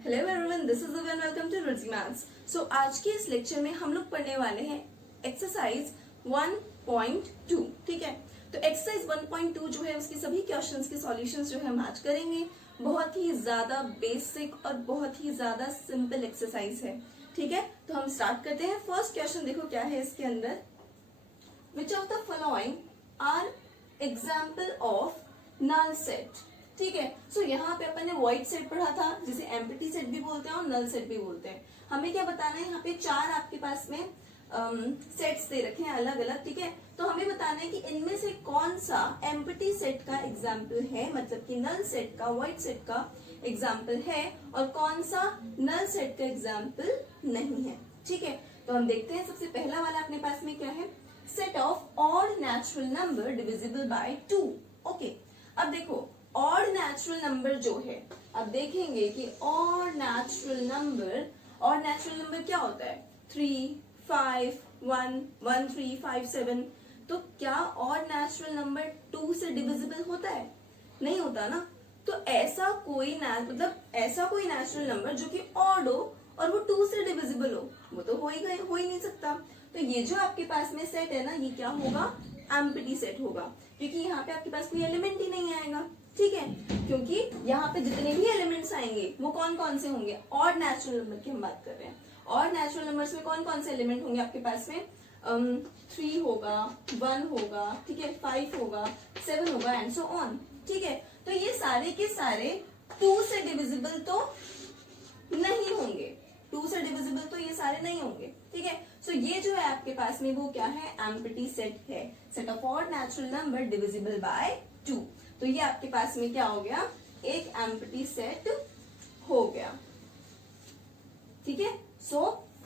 Hello everyone, this is Avan, welcome to Ruchi maths. So आज के इस लेक्चर में हम लोग पढ़ने वाले हैं एक्सरसाइज 1.2। ठीक है, तो एक्सरसाइज 1.2 जो है उसकी सभी क्वेश्चंस के सॉल्यूशंस जो है हम आज करेंगे। बहुत ही ज्यादा बेसिक और बहुत ही ज्यादा सिंपल एक्सरसाइज है। ठीक है, तो हम स्टार्ट करते हैं। फर्स्ट क्वेश्चन देखो क्या है इसके अंदर। Which of the following are example of null set. ठीक है, सो यहाँ पे अपन ने वॉइड सेट पढ़ा था, जिसे एम्प्टी सेट भी बोलते हैं और नल सेट भी बोलते हैं। हमें क्या बताना है, यहाँ पे चार आपके पास में सेट्स दे रखे हैं अलग अलग। ठीक है, तो हमें बताना है कि इनमें से कौन सा एम्प्टी सेट का एग्जाम्पल है, मतलब कि नल सेट का, वॉइड सेट का एग्जाम्पल है, और कौन सा नल सेट का एग्जाम्पल नहीं है। ठीक है, तो हम देखते हैं। सबसे पहला वाला अपने पास में क्या है, set of odd natural number divisible by 2। Okay, अब देखो ऑड नेचुरल नंबर जो है, अब देखेंगे कि ऑड नेचुरल नंबर क्या होता है, 3, 5, 1, 1, 3, 5, 7। तो क्या ऑड नेचुरल नंबर 2 से डिविजिबल होता है? नहीं होता ना। तो ऐसा कोई नेचुरल नंबर जो कि ऑड हो और वो 2 से डिविजिबल हो, वो तो हो ही नहीं सकता। तो ये जो आपके पास में सेट है ना, ये क्या होगा, एम्प्टी सेट होगा, क्योंकि यहाँ पे आपके पास कोई एलिमेंट ही नहीं आएगा। ठीक है, क्योंकि यहाँ पे जितने भी एलिमेंट्स आएंगे वो कौन कौन से होंगे, ऑड नेचुरल नंबर की हम बात कर रहे हैं। ऑड नेचुरल नंबर्स में कौन कौन से एलिमेंट होंगे आपके पास में, 3 होगा, 1 होगा, ठीक है, 5 होगा, 7 होगा एंड सो ऑन। ठीक है, तो ये सारे के सारे 2 से डिविजिबल तो नहीं होंगे, 2 से डिविजिबल तो ये सारे नहीं होंगे। ठीक है, सो ये जो है आपके पास में वो क्या है, एम्प्टी सेट है, set of odd natural number divisible by 2। तो ये आपके पास में क्या हो गया, एक एम्प्टी सेट हो गया। ठीक है, सो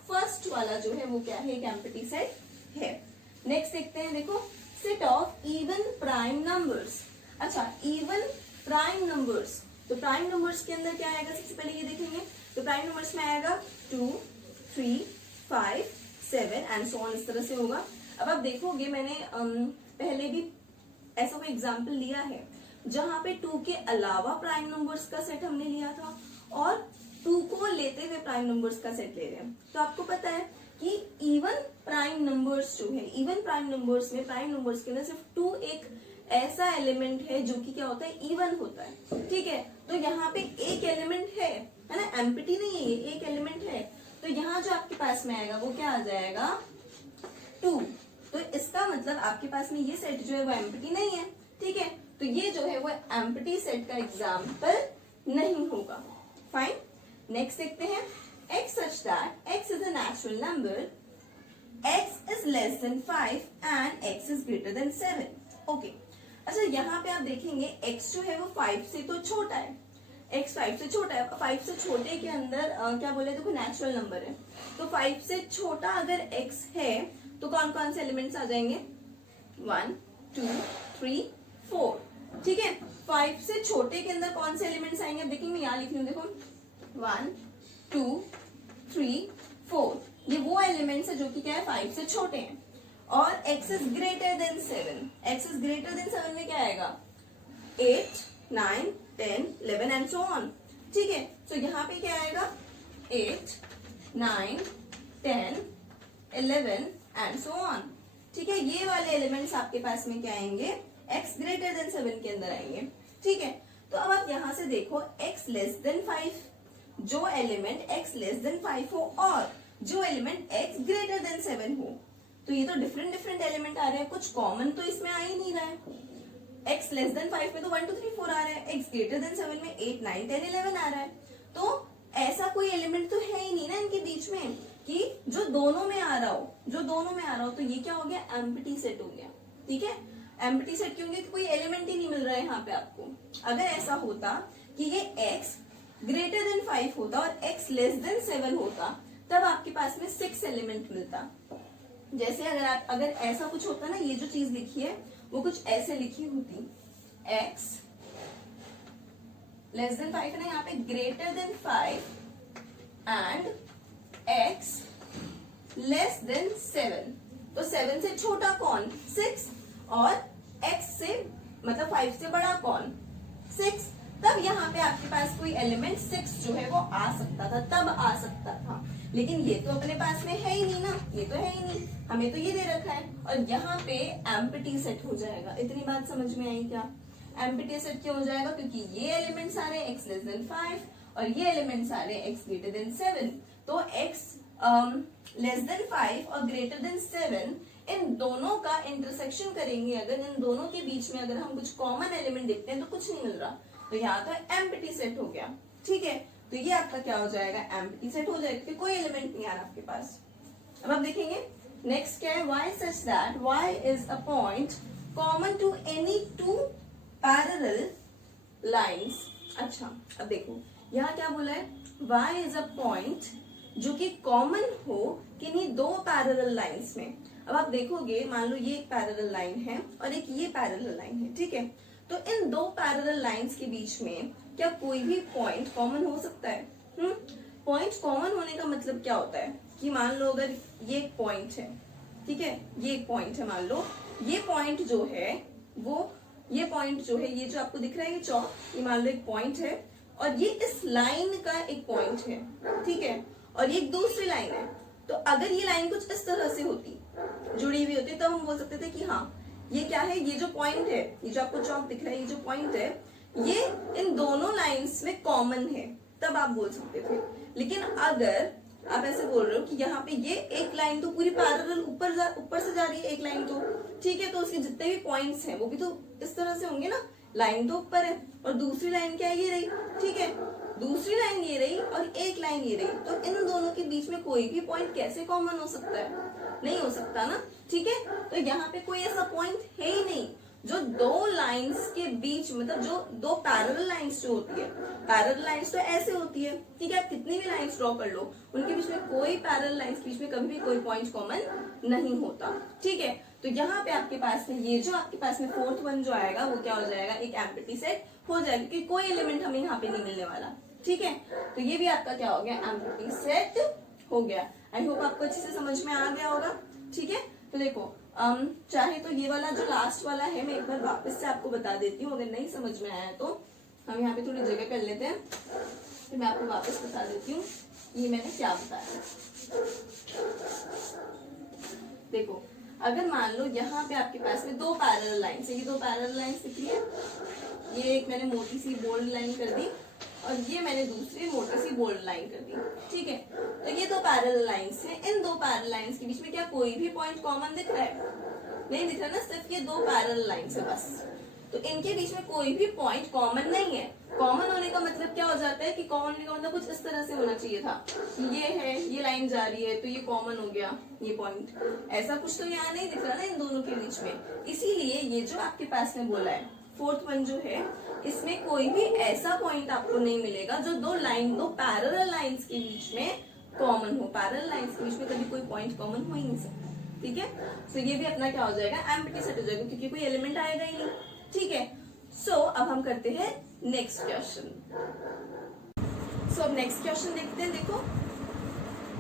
फर्स्ट वाला जो है वो क्या है, एक एम्प्टी सेट है। नेक्स्ट देखते हैं, देखो set of even prime numbers. अच्छा, इवन प्राइम नंबर्स, तो प्राइम नंबर्स के अंदर क्या आएगा, सबसे पहले ये देखेंगे। तो प्राइम नंबर्स में आएगा 2, 3, 5, 7 एंड सो ऑन, इस तरह से होगा। अब आप देखोगे मैंने पहले भी ऐसा कोई एग्जाम्पल लिया है जहां पे 2 के अलावा प्राइम नंबर्स का सेट हमने लिया था और 2 को लेते हुए प्राइम नंबर्स का सेट ले रहे हैं। तो आपको पता है कि इवन प्राइम नंबर्स जो है, इवन प्राइम नंबर्स में, प्राइम नंबर्स के अंदर सिर्फ 2 एक ऐसा एलिमेंट है जो कि क्या होता है, इवन होता है। ठीक है, तो यहाँ पे एक एलिमेंट है ना, एम्प्टी नहीं है, ये एक एलिमेंट है। तो यहाँ जो आपके पास में आएगा वो क्या आ जाएगा, 2। तो इसका मतलब आपके पास में ये सेट जो है वो एम्प्टी नहीं है। ठीक है, तो ये जो है वो एम्प्टी सेट का एग्जाम्पल नहीं होगा। फाइन, नेक्स्ट देखते हैं। x such that x is a natural number, x is less than 5 and x is greater than 7. Okay, अच्छा यहाँ पे आप देखेंगे x जो है वो 5 से तो छोटा है, x 5 से छोटा है। 5 से छोटे के अंदर क्या बोले, देखो नेचुरल नंबर है, तो 5 से छोटा अगर x है तो कौन कौन से एलिमेंट्स आ जाएंगे, 1, 2, 3, 4। ठीक है, 5 से छोटे के अंदर कौन से एलिमेंट्स आएंगे, देखेंगे मैं यहाँ लिख रही हूँ, देखो 1, 2, 3, 4, ये वो एलिमेंट्स है जो कि क्या है, 5 से छोटे हैं। और x is greater than 7, x is greater than 7 में क्या आएगा, 8, 9, 10, 11 एंड सो ऑन। ठीक है, तो यहाँ पे क्या आएगा, 8, 9, 10, 11 एंड सो ऑन। ठीक है, ये वाले एलिमेंट्स आपके पास में क्या आएंगे, x ग्रेटर देन 7 के अंदर आएंगे। ठीक है, तो अब आप यहां से देखो x लेस देन 5, जो एलिमेंट x लेस देन 5 हो और जो एलिमेंट x ग्रेटर देन 7 हो, तो ये तो डिफरेंट एलिमेंट आ रहे हैं, कुछ कॉमन तो इसमें आ ही नहीं रहा है। x लेस देन 5 में तो 1, 2, 3, 4 आ रहा है, x ग्रेटर देन 7 में 8, 9, 10, 11 आ रहा है। तो ऐसा कोई एलिमेंट तो है ही नहीं ना इनके बीच में कि जो दोनों में आ रहा हो, तो ये क्या हो गया, एम्प्टी सेट हो गया। ठीक है, एम्प्टी सेट क्यों, क्योंकि कोई एलिमेंट ही नहीं मिल रहा है यहाँ पे आपको। अगर ऐसा होता कि ये x ग्रेटर देन 5 होता और x लेस देन 7 होता, तब आपके पास में 6 एलिमेंट मिलता। जैसे अगर ऐसा कुछ होता ना, ये जो चीज लिखी है वो कुछ ऐसे लिखी होती, x लेस देन 5 है ना, यहाँ पे greater than 5 and x less than 7, तो 7 से छोटा कौन, 6, और x से मतलब 5 से बड़ा कौन, 6। तब यहाँ पे आपके पास कोई एलिमेंट 6 जो है वो आ सकता था, तब आ सकता था। लेकिन ये तो अपने पास में है ही नहीं ना, ये तो है ही नहीं, हमें तो ये दे रखा है। और यहाँ पे एम्प्टी सेट हो जाएगा। इतनी बात समझ में आई क्या? एम्प्टी सेट क्यों हो जाएगा? क्योंकि ये एलिमेंट्स आ रहे हैं x लेस देन 5 और ये एलिमेंट्स आ रहे हैं x ग्रेटर देन 7। तो x लेस देन 5 और ग्रेटर देन 7 इन दोनों का इंटरसेक्शन करेंगे अगर, इन दोनों के बीच में अगर हम कुछ कॉमन एलिमेंट देखते हैं तो कुछ नहीं मिल रहा, तो यहाँ तो एम्प्टी सेट हो गया। ठीक है, तो ये आपका क्या हो जाएगा? एम्प्टी सेट हो जाएगा क्योंकि कोई एलिमेंट नहीं आ रहा आपके पास। अब आप देखेंगे नेक्स्ट क्या है, y such that y is a point common to any two parallel lines। अच्छा, अब देखो यहाँ क्या बोला है, y is a point जो कि कॉमन हो किन्हीं दो पैरेलल लाइंस में। अब आप देखोगे, मान लो ये एक पैरेलल लाइन है और एक ये पैरेलल लाइन है, ठीक है, तो इन दो पैरेलल लाइंस के बीच में क्या कोई भी पॉइंट कॉमन हो सकता है? पॉइंट कॉमन होने का मतलब क्या होता है कि मान लो अगर ये एक पॉइंट है, ठीक है, ये एक पॉइंट है, मान लो ये पॉइंट जो है वो, ये पॉइंट जो है, ये जो आपको दिख रहा है ये चौक, ये मान लो एक पॉइंट है और ये इस लाइन का एक पॉइंट है, ठीक है, और ये एक दूसरी लाइन है। तो अगर ये लाइन कुछ इस तरह से होती, जुड़ी हुई होती, तो हम बोल सकते थे कि हाँ ये क्या है, ये जो पॉइंट है, ये जो आपको चौक दिख रहा है, ये जो पॉइंट है ये इन दोनों लाइंस में कॉमन है, तब आप बोल सकते थे। लेकिन अगर आप ऐसे बोल रहे हो कि यहाँ पे ये एक लाइन तो पूरी पैरेलल ऊपर से जा रही है एक लाइन, तो ठीक है, तो उसके जितने भी पॉइंट्स हैं वो भी तो इस तरह से होंगे ना, लाइन तो ऊपर है और दूसरी लाइन क्या है, ये रही, ठीक है, दूसरी लाइन ये रही और एक लाइन ये रही, तो इन दोनों के बीच में कोई भी पॉइंट कैसे कॉमन हो सकता है? नहीं हो सकता ना, ठीक है। तो यहाँ पे कोई ऐसा पॉइंट है ही नहीं जो दो लाइंस के बीच, मतलब जो दो पैरेलल लाइंस जो होती है, पैरेलल लाइंस तो ऐसे होती है, ठीक है, आप कितनी भी लाइंस ड्रॉ कर लो उनके बीच में कोई पैरेलल लाइंस के बीच में कभी भी कोई पॉइंट कॉमन नहीं होता, ठीक है। तो यहाँ पे आपके पास में ये जो आपके पास में फोर्थ वन जो आएगा वो क्या हो जाएगा, एक एम्प्टी सेट हो जाएगा क्योंकि कोई एलिमेंट हमें यहाँ पे नहीं मिलने वाला, ठीक है। तो ये भी आपका क्या हो गया, एम्प्टी सेट हो गया। आई होप आपको अच्छे से समझ में आ गया होगा, ठीक है। तो देखो चाहे तो ये वाला जो लास्ट वाला है मैं एक बार वापस से आपको बता देती हूँ, अगर नहीं समझ में आया तो हम यहाँ पे थोड़ी जगह कर लेते हैं, फिर मैं आपको वापस बता देती हूँ ये मैंने क्या बताया। देखो अगर मान लो यहाँ पे आपके पास में दो पैरेलल लाइंस है, ये दो पैरेलल लाइंस दिख रही है, ये एक मैंने मोटी सी बोल्ड लाइन कर दी और ये मैंने दूसरी मोटी सी बोल्ड लाइन कर दी, ठीक है। तो ये दो पैरेलल लाइंस हैं, इन दो पैरेलल लाइंस के बीच में क्या कोई भी पॉइंट कॉमन दिख रहा है? नहीं दिख रहा ना, सिर्फ ये दो पैरेलल लाइंस है बस। तो इनके बीच में कोई भी पॉइंट कॉमन नहीं है। कॉमन होने का मतलब क्या हो जाता है कि कॉमन होने का मतलब कुछ इस तरह से होना चाहिए था, ये है, ये लाइन जा रही है तो ये कॉमन हो गया ये पॉइंट, ऐसा कुछ तो यहाँ नहीं दिख रहा ना इन दोनों के बीच में। इसीलिए ये जो आपके पास में बोला है फोर्थ वन जो है, इसमें कोई भी ऐसा पॉइंट आपको नहीं मिलेगा जो दो पैरेलल लाइंस के बीच में कॉमन हो। पैरेलल लाइंस के बीच में कभी कोई पॉइंट कॉमन हो ही नहीं सकता, ठीक है। सो ये भी अपना क्या हो जाएगा, एम्प्टी सेट हो जाएगा क्योंकि कोई एलिमेंट आएगा ही नहीं, ठीक है। सो अब हम करते हैं नेक्स्ट क्वेश्चन। सो अब नेक्स्ट क्वेश्चन देखते हैं। देखो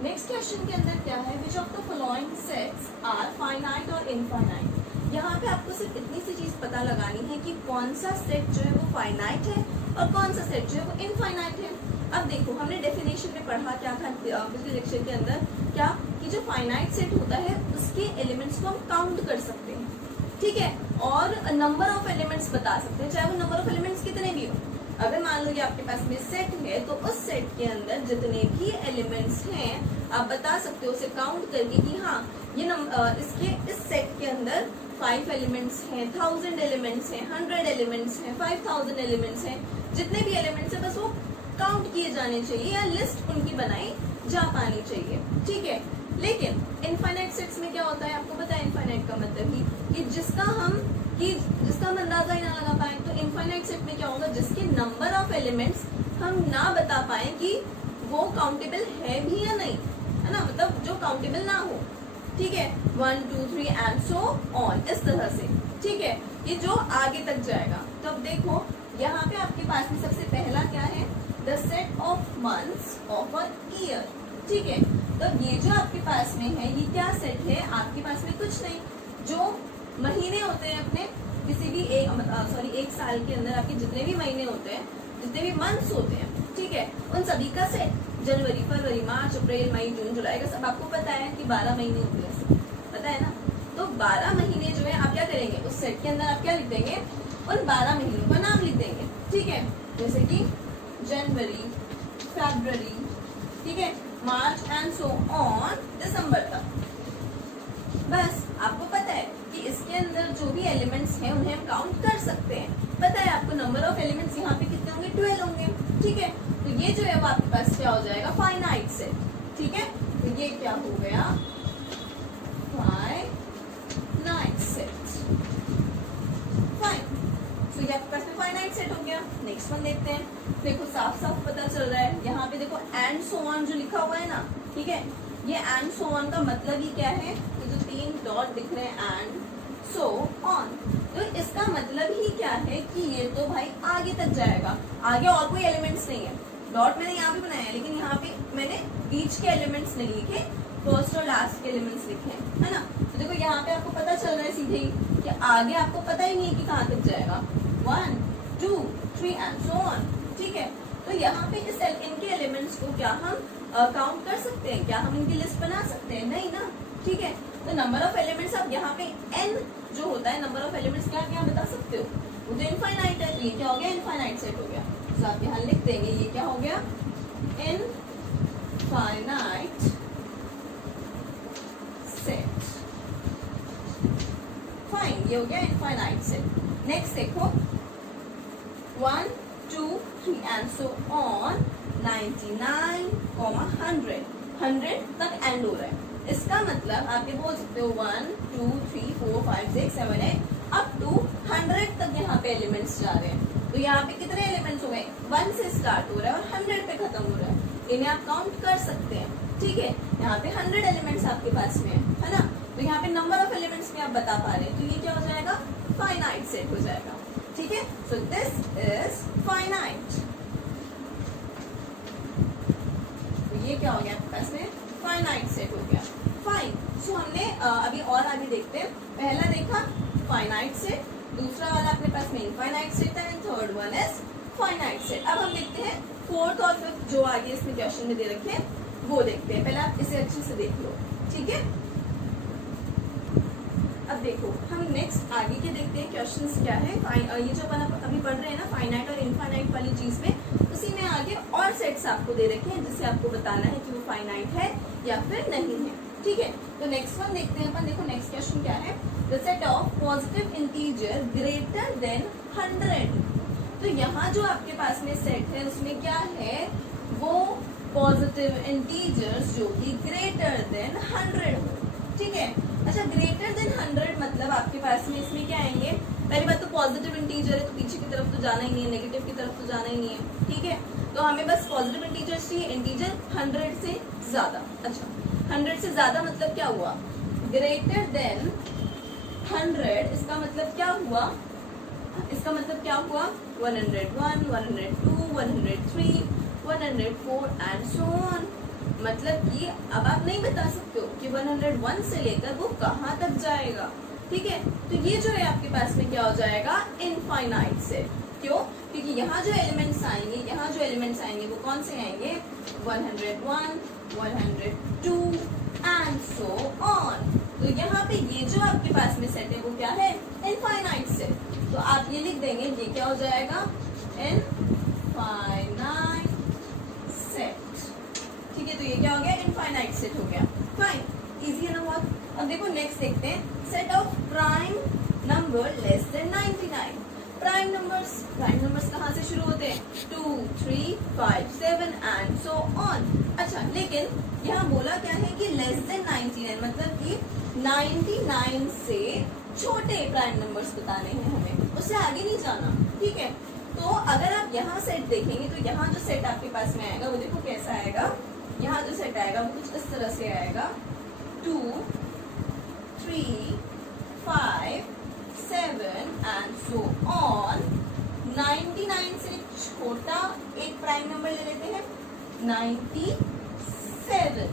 नेक्स्ट क्वेश्चन के अंदर क्या है, which of the following sets are finite और इनफाइनाइट। यहाँ पे आपको सिर्फ इतनी सी चीज पता लगानी है कि कौन सा सेट जो है वो फाइनाइट है और कौन सा सेट जो है वो इनफाइनाइट है। अब देखो हमने डेफिनेशन में पढ़ा क्या था पिछले लेक्चर के अंदर, क्या कि जो फाइनाइट सेट होता है उसके एलिमेंट्स को हम काउंट कर सकते हैं, ठीक है, और नंबर ऑफ एलिमेंट्स बता सकते हैं, चाहे वो नंबर ऑफ एलिमेंट्स कितने भी हो। अगर मान लो ये आपके पास में सेट है तो उस सेट के अंदर जितने भी एलिमेंट्स हैं आप बता सकते हो उसे काउंट करके कि हाँ ये इस सेट के अंदर 5 एलिमेंट्स हैं, 1000 एलिमेंट्स हैं, 100 एलिमेंट्स हैं, 5000 एलिमेंट्स हैं, जितने भी एलिमेंट्स हैं बस वो काउंट किए जाने चाहिए या लिस्ट उनकी बनाई जा पानी चाहिए, ठीक है। लेकिन इनफाइनाइट सेट्स में क्या होता है, आपको पता है इनफाइनाइट का मतलब कि जिसका हम अंदाजा ही ना लगा पाए। तो इनफाइनाइट सेट में क्या होगा, जिसके नंबर ऑफ एलिमेंट्स हम ना बता पाए कि वो काउंटेबल है भी या नहीं, है ना, मतलब जो काउंटेबल ना हो, ठीक है, 1 2 3 एंड सो ऑन, इस तरह से, ठीक है, ये जो आगे तक जाएगा। तो अब देखो यहाँ पे आपके पास में सबसे पहला क्या है, the set of months of a year, ठीक है। तो ये जो आपके पास में है ये क्या सेट है, आपके पास में कुछ नहीं, जो महीने होते हैं अपने किसी भी एक साल के अंदर आपके जितने भी महीने होते हैं जितने भी मंथ्स होते हैं, ठीक है, उन सभी का सेट, जनवरी, फरवरी, मार्च, अप्रैल, मई, जून, जुलाई का सब आपको पता है कि 12 महीने होते हैं, पता है ना। तो 12 महीने जो है आप क्या करेंगे, उस सेट के अंदर आप क्या लिख देंगे, उन 12 महीनों का नाम लिख देंगे, ठीक है। जैसे कि जनवरी, फरवरी, ठीक है, मार्च एंड सो ऑन दिसंबर तक। बस आपको पता है कि इसके अंदर जो भी एलिमेंट्स हैं उन्हें हम काउंट कर सकते हैं। पता है आपको नंबर ऑफ एलिमेंट्स यहाँ पे कितने होंगे, 12 होंगे, ठीक है। तो ये जो है वो आपके पास क्या हो जाएगा, फाइनाइट सेट, ठीक है। तो ये क्या हो गया, फाइनाइट सेट, फाइन। तो ये आपके पास में फाइनाइट सेट हो गया। नेक्स्ट वन देखते हैं। देखो साफ साफ पता चल रहा है, यहाँ पे देखो एंड सो ऑन जो लिखा हुआ है ना, ठीक है, ये एंड सो ऑन का मतलब ही क्या है, ये जो 3 डॉट दिख रहे हैं एंड सो ऑन, तो इसका मतलब ही क्या है कि ये तो भाई आगे तक जाएगा, आगे और कोई एलिमेंट्स नहीं है। डॉट मैंने यहाँ पे बनाया है, लेकिन यहाँ पे मैंने बीच के एलिमेंट्स नहीं लिखे, फर्स्ट और लास्ट के एलिमेंट्स लिखे हैं, है ना। तो देखो यहाँ पे आपको पता चल रहा है सीधे ही कि आगे आपको पता ही नहीं है कि कहाँ तक जाएगा, 1 2 3 एंड सो ऑन, ठीक है। तो यहाँ पे इनके एलिमेंट्स को क्या हम काउंट कर सकते हैं, क्या हम इनकी लिस्ट बना सकते हैं, नहीं ना, ठीक है। तो नंबर ऑफ एलिमेंट्स आप यहाँ पे n जो होता है, नंबर ऑफ एलिमेंट्स क्या क्या बता सकते हो, वो तो इनफाइनाइट है, तो ये क्या हो गया, इनफाइनाइट सेट हो गया। तो आप यहाँ लिख देंगे ये क्या हो गया, इनफाइनाइट सेट, फाइन, ये हो गया इनफाइनाइट सेट। नेक्स्ट देखो 1 2 3 एंड सो ऑन 99, 100 तक एंड हो रहा है। इसका मतलब आप ये बोल सकते हो 1 2 3 4 5 6 7 8 अप टू 100 तक यहाँ पे एलिमेंट्स जा रहे हैं। तो यहाँ पे कितने एलिमेंट्स हो गए, 1 से स्टार्ट हो रहा है और 100 पे खत्म हो रहा है, इन्हें आप काउंट कर सकते हैं, ठीक है। यहाँ पे 100 एलिमेंट्स आपके पास में है ना, तो यहाँ पे नंबर ऑफ एलिमेंट्स भी आप बता पा रहे हैं, तो ये क्या हो जाएगा, फाइनाइट सेट हो जाएगा, ठीक है। सो दिस इज फाइनाइट, ये क्या हो गया आपके पास में, फाइनाइट सेट हो गया, फाइन। सो हमने अभी और आगे देखते हैं। पहला देखा फाइनाइट सेट, दूसरा वाला अपने पास में इनफाइनाइट सेट है, and third one is finite set. अब हम देखते हैं फोर्थ और फिफ्थ जो आगे इसमें क्वेश्चन में दे रखे हैं वो देखते हैं। पहले आप इसे अच्छे से देख लो, ठीक है। अब देखो हम नेक्स्ट आगे के देखते हैं क्वेश्चंस क्या है। ये जो अपन अभी पढ़ रहे हैं ना फाइनाइट और इनफाइनाइट वाली चीज में, उसी में आगे और सेट्स आपको दे रखे हैं जिससे आपको बताना है कि वो फाइनाइट है या फिर नहीं है, ठीक है। तो नेक्स्ट वन देखते हैं अपन। देखो नेक्स्ट क्वेश्चन क्या है, the set of positive integer greater than 100। तो यहाँ जो आपके पास में सेट है उसमें क्या है, वो पॉजिटिव इंटीजर्स जो कि ग्रेटर देन 100 हो, ठीक है। अच्छा ग्रेटर देन 100 मतलब आपके पास में इसमें क्या आएंगे, पहली बात तो पॉजिटिव इंटीजर है तो पीछे की तरफ तो जाना ही नहीं है, नेगेटिव की तरफ तो जाना ही नहीं है, ठीक है। तो हमें बस पॉजिटिव इंटीजर्स चाहिए, इंटीजर 100 से ज्यादा। अच्छा 100 से ज्यादा मतलब क्या हुआ, ग्रेटर देन 100, इसका मतलब क्या हुआ, इसका मतलब क्या हुआ 101, 102, 103, 104 एंड सो ऑन। मतलब कि अब आप नहीं बता सकते हो कि 101 से लेकर वो कहाँ तक जाएगा, ठीक है। तो ये जो है आपके पास में क्या हो जाएगा, इनफाइनाइट सेट। क्यों, क्योंकि यहाँ जो एलिमेंट्स आएंगे, यहाँ जो एलिमेंट्स आएंगे वो कौन से आएंगे, 101, 102 एंड सो ऑन। तो यहाँ पे ये जो आपके पास में सेट है वो क्या है, इनफाइनाइट सेट। तो आप ये लिख देंगे, ये क्या हो जाएगा, इनफाइनाइट सेट, ठीक है। तो ये क्या हो गया, इनफाइनाइट सेट हो गया, फाइन, इजी है ना बहुत। अब देखो नेक्स्ट देखते हैं, set of prime number less than 99। Prime numbers कहाँ से शुरू होते हैं, 2 3 5 7 एंड सो ऑन। अच्छा लेकिन यहाँ बोला क्या है कि लेस देन 99 मतलब कि 99 से छोटे प्राइम नंबर्स बताने हैं हमें, उससे आगे नहीं जाना, ठीक है। तो अगर आप यहाँ सेट देखेंगे तो यहाँ जो सेट आपके पास में आएगा वो देखो कैसा आएगा, यहाँ जो सेट आएगा वो कुछ इस तरह से आएगा, 2 3 5 7 एंड सो ऑन। 99 से छोटा एक प्राइम नंबर ले लेते हैं, 97,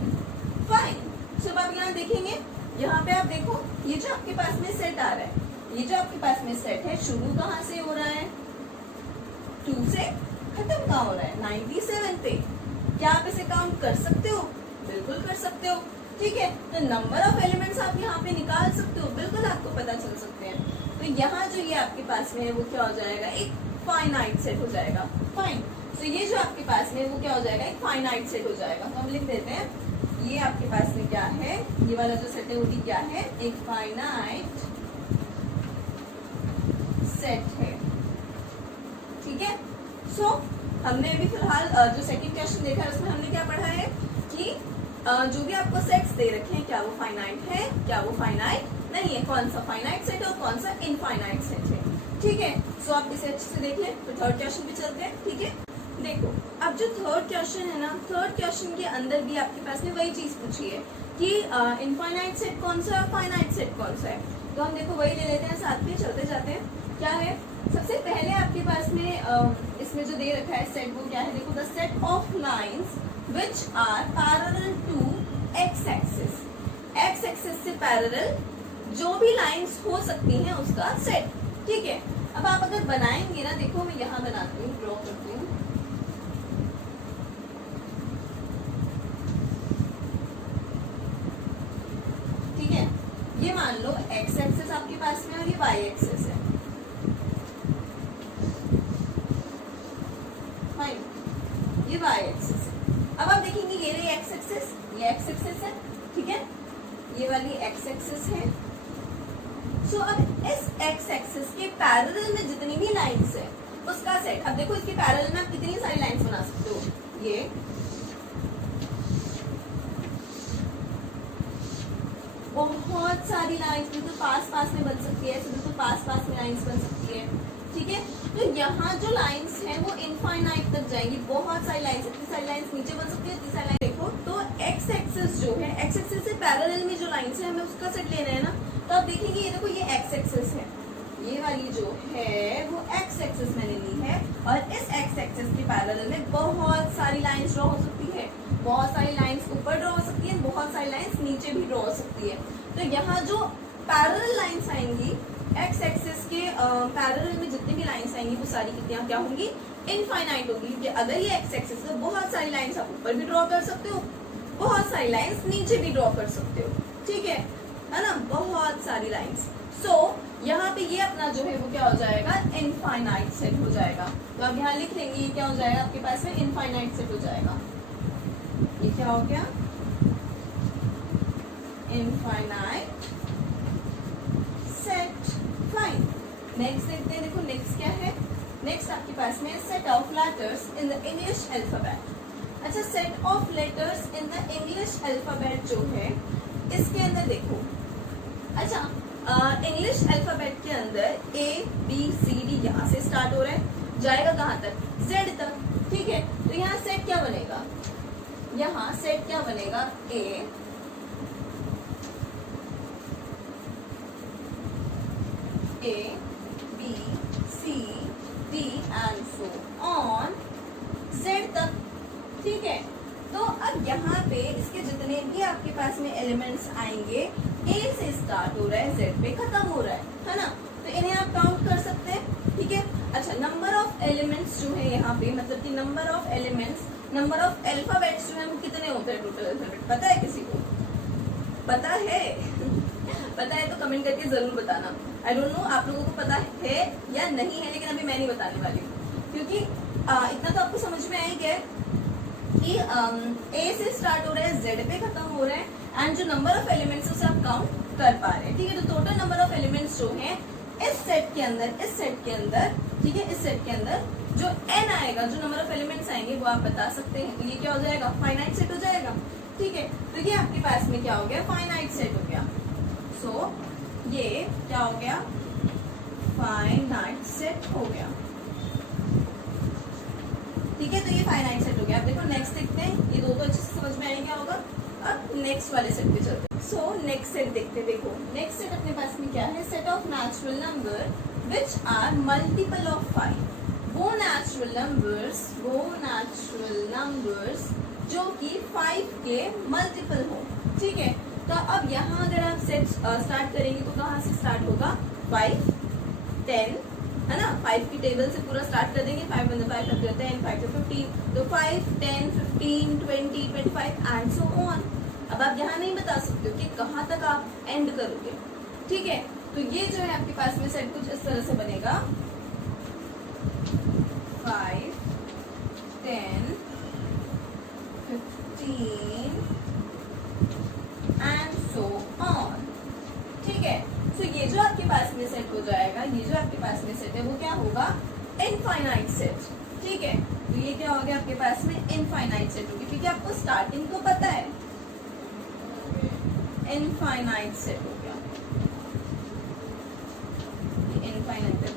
फाइन। सब आप यहाँ देखेंगे, यहाँ पे आप देखो ये जो आपके पास में सेट आ रहा है, ये जो आपके पास में सेट है शुरू कहाँ से हो रहा है, 2 से, खत्म कहाँ हो रहा है, 97 पे। क्या आप इसे काउंट कर सकते हो? बिल्कुल कर सकते हो, ठीक है। तो नंबर ऑफ एलिमेंट्स आप यहाँ पे निकाल सकते हो, बिल्कुल आपको पता चल सकते हैं। तो यहाँ जो ये आपके पास में है वो क्या हो जाएगा, एक फाइनाइट सेट हो जाएगा, फाइन। तो ये जो आपके पास में वो क्या हो जाएगा, एक फाइनाइट सेट हो जाएगा। तो हम लिख देते हैं ये आपके पास में क्या है, ये वाला जो सेट है वो भी क्या है, एक फाइनाइट सेट है, ठीक है। सो हमने अभी फिलहाल जो सेकंड क्वेश्चन देखा है उसमें हमने क्या पढ़ा है कि जो भी आपको सेट्स दे रखे हैं क्या वो फाइनाइट है, क्या वो फाइनाइट नहीं है, कौन सा फाइनाइट सेट है और कौन सा इनफाइनाइट सेट है, ठीक है। सो आप इसे अच्छे से देख लें। तो थर्ड क्वेश्चन पे चलते हैं, ठीक है। देखो अब जो थर्ड क्वेश्चन है ना, थर्ड क्वेश्चन के अंदर भी आपके पास में वही चीज पूछी है कि इनफाइनाइट सेट कौन सा है, फाइनाइट सेट कौन सा है। तो हम देखो वही ले लेते हैं, साथ में चलते जाते हैं। क्या है, सबसे पहले आपके पास में इसमें जो दे रखा है सेट वो क्या है, देखो the set of lines which are parallel to X axis, X axis से पैरेलल जो भी लाइंस हो सकती हैं उसका सेट, ठीक है। अब आप अगर बनाएंगे ना, देखो मैं यहाँ बनाती हूँ, ड्रॉ करती हूँ। ठीक है, ये मान लो एक्स एक्सिस आपके पास में और ये वाई एक्सिस है, फाइन, ये वाई एक्सिस है। अब आप देखेंगे ये रही एक्स एक्सिस, ये एक्स एक्सिस है, ठीक है, ये वाली एक्स एक्सिस है। सो अब इस एक्स एक्सिस के पैरेलल में जितनी भी लाइंस है उसका सेट। अब देखो इसके पैरेलल में आप कितनी सारी लाइंस बना सकते हो, ये बहुत सारी लाइंस बिल्कुल पास पास में बन सकती है, ऐसे बिल्कुल पास पास में लाइंस बन सकती है, ठीक है। तो यहाँ जो लाइंस हैं वो इनफाइनाइट तक जाएंगी, बहुत सारी लाइंस, इतनी सारी लाइंस नीचे बन सकती है, इतनी सारी लाइंस। देखो तो एक्स एक्सिस जो है, एक्स एक्सिस से पैरेलल में जो लाइंस है हमें उसका सेट लेना है ना। तो आप देखेंगे ये देखो ये एक्स एक्सिस है, ये वाली जो है वो एक्स एक्सिस मैंने ली है, और इस एक्स एक्सिस के पैरेलल में बहुत सारी लाइंस ड्रॉ हो सकती है, बहुत सारी लाइंस ऊपर ड्रॉ हो सकती है, बहुत सारी लाइंस नीचे भी ड्रॉ हो सकती है। तो यहाँ जो पैरेलल लाइंस आएंगी एक्स एक्सिस के पैरेलल में जितनी भी लाइंस आएंगी वो सारी कितनी क्या होंगी, इनफाइनाइट होगी। क्योंकि अगर ये एक्स एक्सिस है बहुत सारी लाइंस आप ऊपर भी ड्रॉ कर सकते हो, बहुत सारी लाइंस नीचे भी ड्रॉ कर सकते हो, ठीक है ना, बहुत सारी लाइंस। सो यहाँ पे ये अपना जो है वो क्या हो जाएगा, इनफाइनाइट सेट हो जाएगा। तो आप यहाँ लिख लेंगे ये क्या हो जाएगा आपके पास में, इनफाइनाइट सेट हो जाएगा। ये क्या हो गया, इनफाइनाइट सेट, फाइन। नेक्स्ट देखते हैं, देखो नेक्स्ट क्या है, नेक्स्ट आपके पास में set of letters in the English alphabet. अच्छा, set of letters in the English alphabet जो है इसके अंदर देखो, अच्छा इंग्लिश अल्फाबेट के अंदर ए बी सी डी यहाँ से स्टार्ट हो रहा है, जाएगा कहाँ तक, जेड तक, ठीक है। तो यहाँ सेट क्या बनेगा, यहाँ सेट क्या बनेगा, A B C D and so on Z तक, ठीक है। तो अब यहाँ पे इसके जितने भी आपके पास में एलिमेंट्स आएंगे, ए से स्टार्ट हो रहा है, जेड पे खत्म हो रहा है ना। तो इन्हें आप काउंट कर सकते हैं, ठीक है। अच्छा, नंबर ऑफ एलिमेंट्स जो है यहाँ पे, मतलब कि number of elements, number of alphabets जो है वो कितने होते हैं टोटल अल्फाबेट, पता है किसी को, पता है पता है तो कमेंट करके जरूर बताना। आई डोंट नो आप लोगों को पता है या नहीं है, लेकिन अभी मैं नहीं बताने वाली हूँ, क्योंकि इतना तो आपको समझ में आ ही गया कि ए से स्टार्ट हो रहा है, जेड पे खत्म हो रहा है, एंड जो नंबर ऑफ एलिमेंट्स उसे आप काउंट कर पा रहे हैं, ठीक है। तो टोटल नंबर ऑफ एलिमेंट्स जो है इस सेट के अंदर, इस सेट के अंदर, ठीक है, इस सेट के अंदर जो एन आएगा, जो नंबर ऑफ एलिमेंट्स आएंगे वो आप बता सकते हैं। तो ये क्या हो जाएगा, फाइनाइट सेट हो जाएगा, ठीक है। तो ये आपके पास में क्या हो गया, फाइनाइट सेट हो गया। सो ये क्या हो गया, फाइनाइट सेट हो गया, ठीक है। तो ये फाइनाइट सेट हो गया। अब देखो नेक्स्ट देखते हैं, ये दो तो अच्छे से समझ में आएंगे क्या होगा। अब नेक्स्ट वाले सेट पे चलते हैं। सो नेक्स्ट सेट देखते हैं। देखो नेक्स्ट सेट अपने पास में क्या है, set of natural number which are multiple of 5। वो नेचुरल नंबर्स जो कि 5 के मल्टीपल हो, ठीक है। तो अब यहाँ अगर आप सेट स्टार्ट करेंगे तो कहाँ से स्टार्ट होगा, 5, 10 है ना। 5 की टेबल से पूरा स्टार्ट कर देंगे, 5 1 5 5 10 5 15, तो 5 10 15 20 25 एंड सो ऑन। अब आप यहाँ नहीं बता सकते हो कि कहाँ तक आप एंड करोगे, ठीक है। तो ये जो है आपके पास में सेट कुछ इस तरह से बनेगा, 5 10 15 एंड सो ऑन, ठीक है। तो ये जो आपके पास में सेट हो जाएगा, ये जो आपके पास में सेट है वो क्या होगा, इनफाइनाइट सेट, ठीक है। तो ये क्या हो गया आपके पास में, इनफाइनाइट सेट होगी, क्योंकि आपको स्टार्टिंग तो पता है, इनफाइनाइट सेट हो गया, ये इनफाइनाइट है।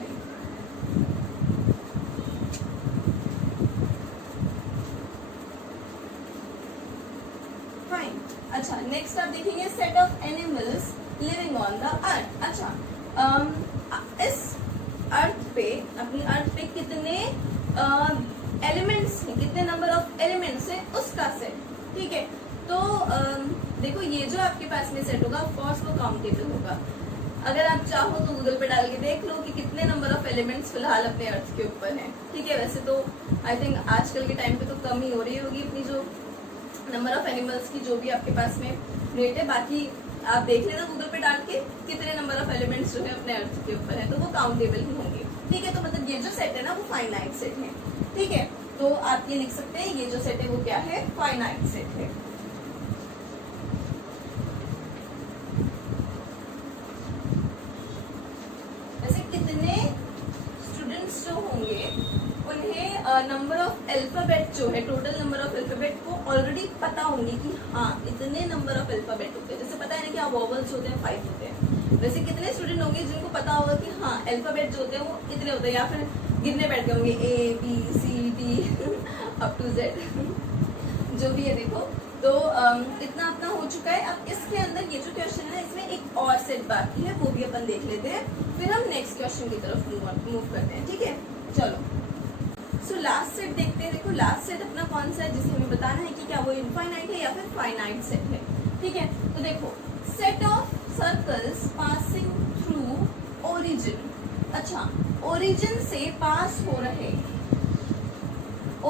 फाइन। अच्छा, नेक्स्ट आप देखेंगे set of animals living on the earth. अच्छा, इस अर्थ पे, अपनी अर्थ पे कितने एलिमेंट्स हैं, कितने नंबर ऑफ एलिमेंट्स हैं, उसका सेट, ठीक है। तो देखो ये जो आपके पास में सेट होगा, ऑफ कोर्स वो काउंटेबल होगा। अगर आप चाहो तो गूगल पे डाल के देख लो कि कितने नंबर ऑफ एलिमेंट्स फिलहाल अपने अर्थ के ऊपर हैं, ठीक है। वैसे तो आई थिंक आजकल के टाइम पे तो कम ही हो रही होगी अपनी जो नंबर ऑफ एनिमल्स की, जो भी आपके पास में रेट है। बाकी आप देख लेना गूगल पे डाल के कितने नंबर ऑफ एलिमेंट्स जो है अपने अर्थ के ऊपर है, तो वो काउंटेबल ही होंगे, ठीक है। तो मतलब ये जो सेट है ना वो फाइनाइट सेट है, ठीक है। तो आप ये लिख सकते हैं, ये जो सेट है वो क्या है, फाइनाइट सेट है। वैसे कितने स्टूडेंट्स जो होंगे उन्हें नंबर ऑफ अल्फाबेट जो है, टोटल नंबर ऑफ अल्फाबेट को ऑलरेडी पता होंगे कि हाँ इतने नंबर ऑफ अल्फाबेट होते हैं। जैसे पता है ना कि हाँ वोवल्स होते हैं 5 होते हैं, वैसे कितने स्टूडेंट होंगे जिनको पता होगा कि हाँ अल्फाबेट जो होते हैं वो इतने होते हैं, या फिर गिनने बैठ गए होंगे A B C D up to Z जो भी है। देखो तो इतना अपना हो चुका है। अब इसके अंदर ये जो क्वेश्चन है इसमें एक और सेट बाकी है, वो भी अपन देख लेते हैं, फिर हम नेक्स्ट क्वेश्चन की तरफ मूव करते हैं, ठीक है। चलो सो लास्ट सेट देखते हैं। देखो लास्ट सेट अपना कौन सा है, जिसे हमें बताना है कि क्या वो इनफाइनाइट है या फिर फाइनाइट सेट है, ठीक है। तो देखो set of circles passing through origin. अच्छा, ओरिजिन से पास हो रहे,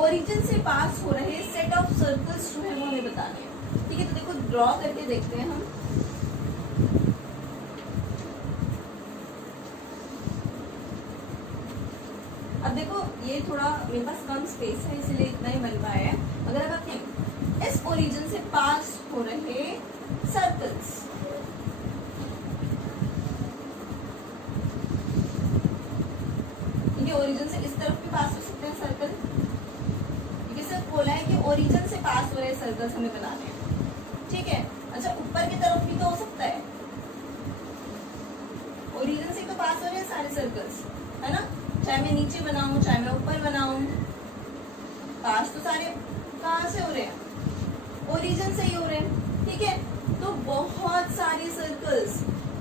ओरिजिन से पास हो रहे सेट ऑफ सर्कल्स जो है वो हमें बताने हैं, ठीक है। तो देखो ड्रॉ करके देखते हैं हम। अब देखो ये थोड़ा मेरे पास कम स्पेस है इसलिए इतना ही बन पाया है। अगर आप इस ओरिजिन से पास हो रहे सर्कल्स, ठीक है, ओरिजिन से इस तरफ भी पास हो सकते हैं सर्कल, क्योंकि सिर्फ बोला है कि ओरिजिन से पास हो रहे सर्कल्स हमें बनाने हैं, ठीक है। अच्छा, ऊपर की तरफ भी तो हो सकता है, ओरिजिन से तो पास हो रहे हैं सारे सर्कल्स, है ना। चाहे मैं नीचे बनाऊं चाहे मैं ऊपर बनाऊं, पास तो सारे कहाँ से हो रहे हैं, ओरिजिन से ही हो रहे हैं, ठीक है। तो बहुत सारे सर्कल्स,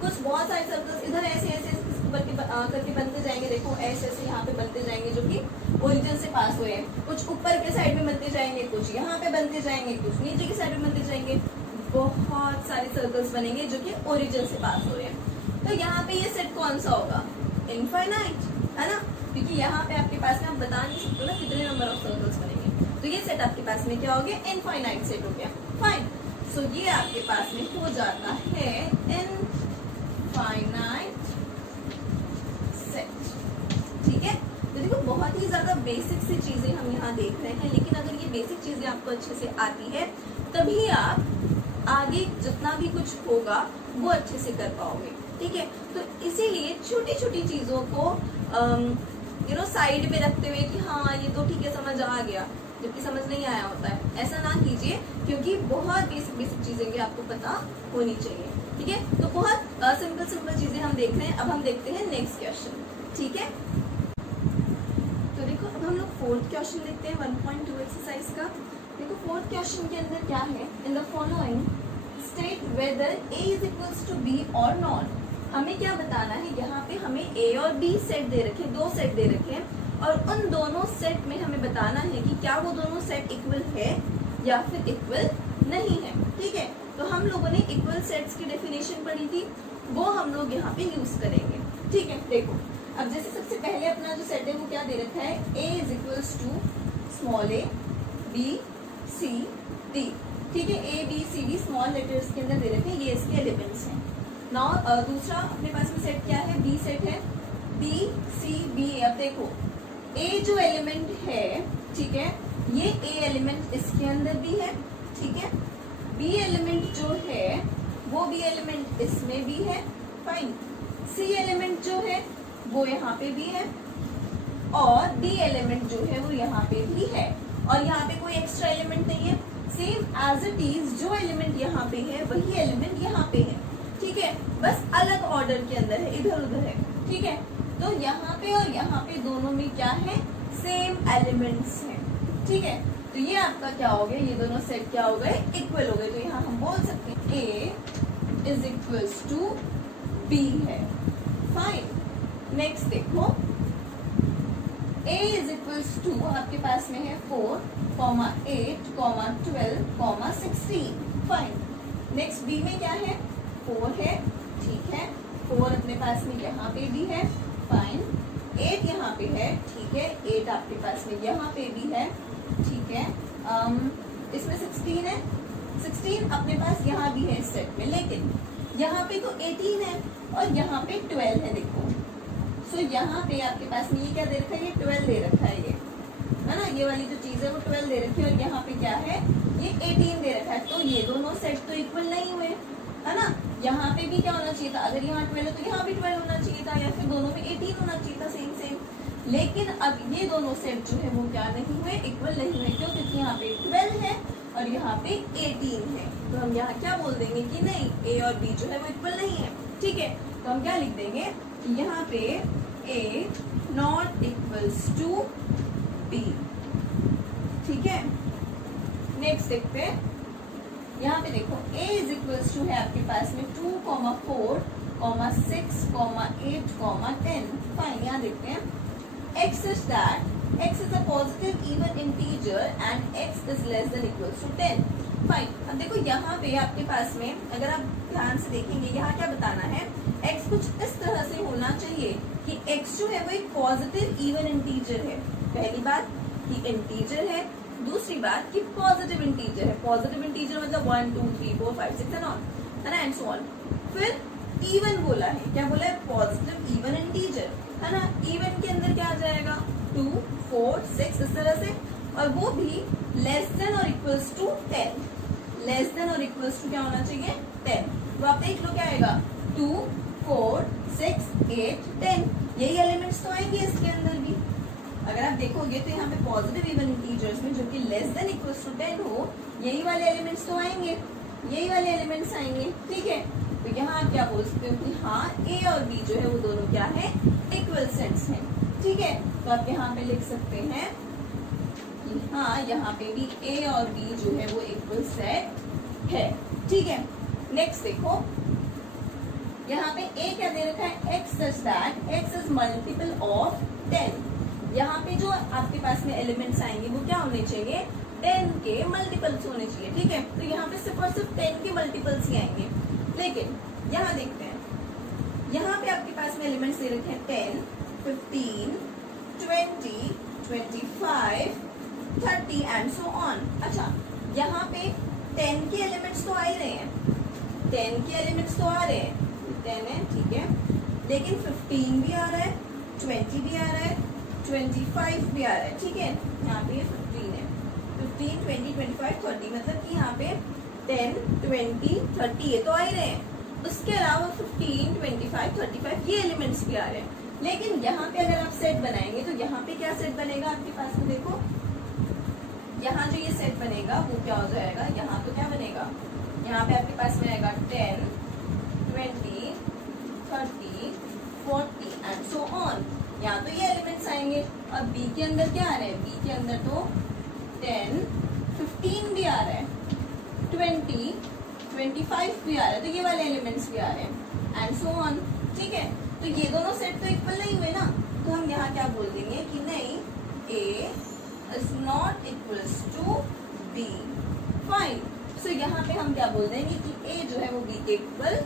कुछ बहुत सारे सर्कल्स इधर ऐसे ऐसे करके बनते जाएंगे। देखो ऐसे ऐसे यहाँ पे बनते जाएंगे जो कि ओरिजिन से पास हुए हैं, कुछ ऊपर के साइड में बनते जाएंगे, कुछ यहाँ पे बनते जाएंगे, कुछ नीचे की साइड में बनते जाएंगे। बहुत सारे सर्कल्स बनेंगे जो कि ओरिजिन से पास हो रहे हैं। तो यहाँ पे ये सेट कौन सा होगा, इनफाइनाइट, है ना, क्योंकि यहाँ पे आपके पास में आप बता नहीं सकते ना कितने नंबर ऑफ सर्कल्स बनेंगे। तो ये सेट आपके पास में क्या हो गया, इनफाइनाइट सेट हो गया। फाइन। सो ये आपके पास में हो जाता है इनफाइनाइट सेट, ठीक है। तो देखो बहुत ही ज्यादा बेसिक सी चीजें हम यहाँ देख रहे हैं, लेकिन अगर ये बेसिक चीजें आपको अच्छे से आती है तभी आप आगे जितना भी कुछ होगा वो अच्छे से कर पाओगे, ठीक है। तो इसीलिए छोटी छोटी चीजों को साइड में रखते हुए कि हाँ ये तो ठीक है समझ आ गया, जबकि समझ नहीं आया होता है, ऐसा ना कीजिए, क्योंकि बहुत बेसिक बेसिक चीजें भी आपको पता होनी चाहिए, ठीक है। तो बहुत सिंपल सिंपल चीजें हम देख रहे हैं। अब हम देखते हैं नेक्स्ट क्वेश्चन, ठीक है। तो देखो अब हम लोग फोर्थ क्वेश्चन देखते हैं 1.2 एक्सरसाइज का। देखो फोर्थ क्वेश्चन के अंदर क्या है, in the following state whether A is equals to B और नॉट। हमें क्या बताना है, यहाँ पे हमें A और B सेट दे रखे, दो सेट दे रखे हैं, और उन दोनों सेट में हमें बताना है कि क्या वो दोनों सेट इक्वल है या फिर इक्वल नहीं है, ठीक है। तो हम लोगों ने इक्वल सेट्स की डेफिनेशन पढ़ी थी, वो हम लोग यहाँ पे यूज करेंगे, ठीक है। देखो अब जैसे सबसे पहले अपना जो सेट है वो क्या दे रखा है, A is equals to small a b c d, ठीक है, A B C D small letters के अंदर दे रखे हैं, ये इसके एलिमेंट्स हैं। नाउ दूसरा अपने पास में सेट क्या है, B सेट है, B C B। अब देखो A जो एलिमेंट है, ठीक है, ये A एलिमेंट इसके अंदर भी है, ठीक है, B एलिमेंट जो है वो B एलिमेंट इसमें भी है, फाइन। C एलिमेंट जो है वो यहाँ पे भी है, और D एलिमेंट जो है वो यहाँ पे भी है, और यहाँ पे कोई एक्स्ट्रा एलिमेंट नहीं है। सेम एज इट इज जो एलिमेंट यहाँ पे है वही एलिमेंट यहाँ पे है, ठीक है, बस अलग ऑर्डर के अंदर है, इधर उधर है, ठीक है। तो यहाँ पे और यहाँ पे दोनों में क्या है, सेम एलिमेंट्स हैं, ठीक है। तो ये आपका क्या हो गया, ये दोनों सेट क्या हो गए, इक्वल हो गए। तो यहाँ हम बोल सकते हैं A is equals to B है, फाइन। नेक्स्ट देखो A इज इक्वल्स टू आपके पास में है 4, 8, 12, 16, फाइन। नेक्स्ट B में क्या है, 4 है, ठीक है, 4 अपने पास में यहाँ पे भी है, फाइन। 8 यहाँ पे है, ठीक है, 8 आपके पास में यहाँ पे भी है, ठीक है। इसमें 16 है, 16 अपने पास यहाँ भी है इस सेट में, लेकिन यहाँ पे तो 18 है और यहाँ पे 12 है, देखो। सो यहाँ पे आपके पास में ये क्या दे रखा है, ये 12 दे रखा है, ये है ना, ये वाली जो चीज है वो 12 दे रखी है, और यहाँ पे क्या है, ये 18 दे रखा है। तो ये दोनों सेट तो इक्वल नहीं हुए, है ना। यहाँ पे भी क्या होना चाहिए था, अगर यहाँ 12 है तो यहाँ भी 12 होना चाहिए था, या फिर दोनों में 18 होना चाहिए था, सेम सेम। लेकिन अब ये दोनों सेट जो है वो क्या नहीं हुए, इक्वल नहीं हुए, क्यों, क्योंकि यहाँ पे 12 है और यहाँ पे 18 है। तो हम यहाँ क्या बोल देंगे कि नहीं, A और B जो है वो इक्वल नहीं है, ठीक है। तो हम क्या लिख देंगे कि यहाँ पे A not equals to B, ठीक है। नेक्स्ट देखते हैं, यहाँ पे देखो A इज इक्वल्स टू है आपके पास में 2, 4, 6, 8, 10, फाइन। यहाँ देखते हैं x is that x is a positive even integer and x is less than equals to 10, fine. अब देखो यहाँ पे आपके पास में अगर आप ध्यान से देखेंगे, यहाँ क्या बताना है, x कुछ इस तरह से होना चाहिए कि x जो है वो एक पॉजिटिव इवन इंटीजर है। पहली बात कि इंटीजर है, दूसरी बात कि पॉजिटिव इंटीजर है। पॉजिटिव इंटीजर मतलब 1, 2, 3, 4, 5, 6 एंड ऑल, है ना, एंड सो ऑन। फिर इवन बोला है, क्या बोला है, पॉजिटिव इवन इंटीजर, है ना। इवन के अंदर क्या आ जाएगा, 2, 4, 6 इस तरह से, और वो भी लेस देन और इक्वल्स टू 10। लेस देन और इक्वल्स टू क्या होना चाहिए, 10। तो आप देख लो क्या आएगा, 2, 4, 6, 8, 10, यही एलिमेंट्स तो आएंगे इसके अंदर भी। अगर आप देखोगे तो यहाँ पे पॉजिटिव इवन इंटीजर्स में जो कि लेस देन इक्वल्स टू 10 हो, यही वाले एलिमेंट्स तो आएंगे, यही वाले एलिमेंट्स आएंगे, ठीक है। तो यहाँ आप क्या बोल सकते हो कि हाँ A और B जो है वो दोनों क्या है, इक्वल सेट्स हैं, ठीक है। तो आप यहाँ पे लिख सकते हैं कि हाँ यहाँ पे भी A और B जो है वो इक्वल सेट है, ठीक है। नेक्स्ट देखो यहाँ पे A क्या दे रखा है, x such that x is multiple of 10। यहाँ पे जो आपके पास में एलिमेंट्स आएंगे वो क्या होने चाहिए, 10 के मल्टीपल्स होने चाहिए, ठीक है। तो यहाँ पे सिर्फ और सिर्फ 10 के मल्टीपल्स ही आएंगे। लेकिन यहाँ देखते हैं, यहाँ पे आपके पास में एलिमेंट्स दे रखे हैं 10, 15, 20, 25, 30 एंड सो ऑन। अच्छा, यहाँ पे 10 के एलिमेंट्स तो आ ही रहे हैं, 10 के एलिमेंट्स तो आ रहे हैं, 10 है, ठीक है, लेकिन 15 भी आ रहा है, 20 भी आ रहा है, 25 भी आ रहा है, ठीक है। यहाँ पे 15 है, 15, 20, 25, 30, मतलब कि यहाँ पे 10, 20, 30 ये तो आ ही रहे हैं। उसके अलावा 15, 25, 35 ये एलिमेंट्स भी आ रहे हैं। लेकिन यहाँ पे अगर आप सेट बनाएंगे तो यहाँ पे क्या सेट बनेगा आपके पास में, देखो यहाँ जो ये सेट बनेगा वो क्या हो जाएगा, यहाँ तो क्या बनेगा, यहाँ पे आपके पास में आएगा 10, 20, 30, 40 एंड सो ऑन। यहाँ तो ये एलिमेंट्स आएंगे। और B के अंदर क्या आ रहा है, B के अंदर तो 10, 15 भी आ रहा है, 20, 25 भी आ रहा है, तो ये वाले एलिमेंट्स भी आ रहे हैं एंड सो ऑन, ठीक है। तो ये दोनों सेट तो इक्वल नहीं हुए ना, तो हम यहाँ क्या बोल देंगे कि नहीं, A is not equals to B, fine. So यहाँ पे हम क्या बोल देंगे कि A जो है वो B के इक्वल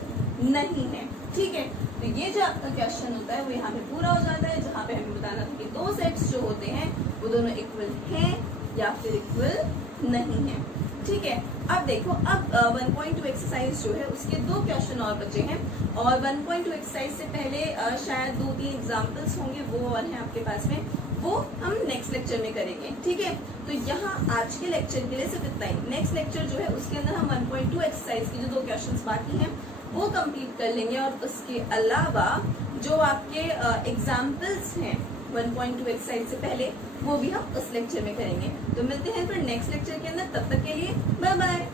नहीं है, ठीक है। तो ये जो आपका क्वेश्चन होता है वो यहाँ पे पूरा हो जाता है, जहाँ पे हमें बताना था कि दो सेट्स जो होते हैं वो दोनों इक्वल हैं या फिर इक्वल नहीं है। ठीक है। अब देखो, अब 1.2 एक्सरसाइज जो है उसके दो क्वेश्चन और बचे हैं, और 1.2 एक्सरसाइज से पहले शायद 2-3 एग्जाम्पल्स होंगे, वो और हैं आपके पास में, वो हम नेक्स्ट लेक्चर में करेंगे। ठीक है। तो यहाँ आज के लेक्चर के लिए सिर्फ इतना ही। नेक्स्ट लेक्चर जो है उसके अंदर हम 1.2 एक्सरसाइज की जो दो क्वेश्चंस बाकी हैं वो कंप्लीट कर लेंगे, और उसके अलावा जो आपके एग्जाम्पल्स हैं 1.2 एक्सरसाइज से पहले वो भी हम उस लेक्चर में करेंगे। तो मिलते हैं फिर नेक्स्ट लेक्चर के अंदर, तब तक के लिए बाय बाय।